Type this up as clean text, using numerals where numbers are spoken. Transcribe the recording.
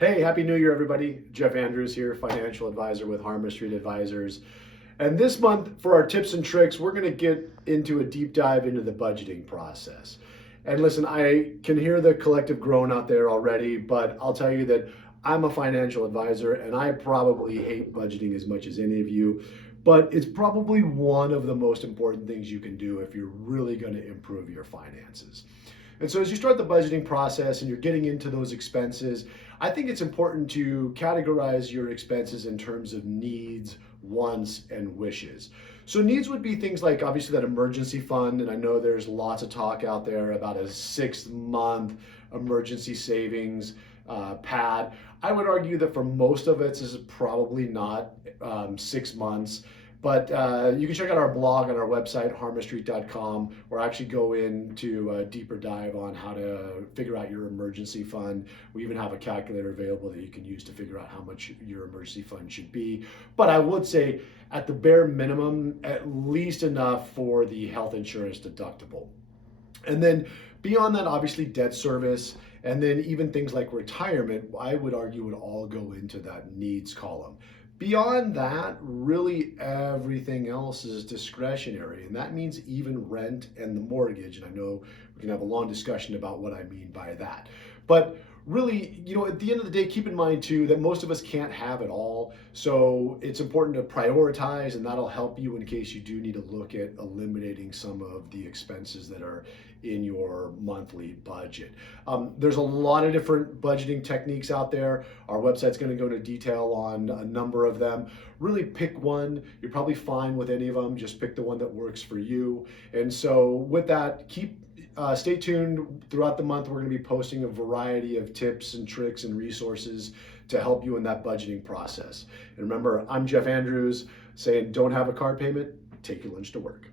Hey, Happy New Year, everybody. Jeff Andrews here, financial advisor with Harmon Street Advisors. And this month, for our tips and tricks, we're going to get into a deep dive into the budgeting process. And listen, I can hear the collective groan out there already, but I'll tell you that I'm a financial advisor and I probably hate budgeting as much as any of you. But it's probably one of the most important things you can do if you're really going to improve your finances. And so, as you start the budgeting process and you're getting into those expenses, I think it's important to categorize your expenses in terms of needs, wants, and wishes. So, needs would be things like obviously that emergency fund, and I know there's lots of talk out there about a 6 month emergency savings pad. I would argue that for most of it, this is probably not 6 months. But you can check out our blog on our website, harmonstreet.com, or actually go into a deeper dive on how to figure out your emergency fund. We even have a calculator available that you can use to figure out how much your emergency fund should be. But I would say, at the bare minimum, at least enough for the health insurance deductible. And then beyond that, obviously, debt service, and then even things like retirement, I would argue would all go into that needs column. Beyond that, really everything else is discretionary, and that means even rent and the mortgage. And I know we can have a long discussion about what I mean by that. But really, at the end of the day, keep in mind too that most of us can't have it all. So it's important to prioritize, and that'll help you in case you do need to look at eliminating some of the expenses that are in your monthly budget. There's a lot of different budgeting techniques out there. Our website's going to go into detail on a number of them. Really pick one. You're probably fine with any of them. Just pick the one that works for you. And so with that, stay tuned throughout the month. We're going to be posting a variety of tips and tricks and resources to help you in that budgeting process. And remember, I'm Jeff Andrews saying, don't have a car payment, take your lunch to work.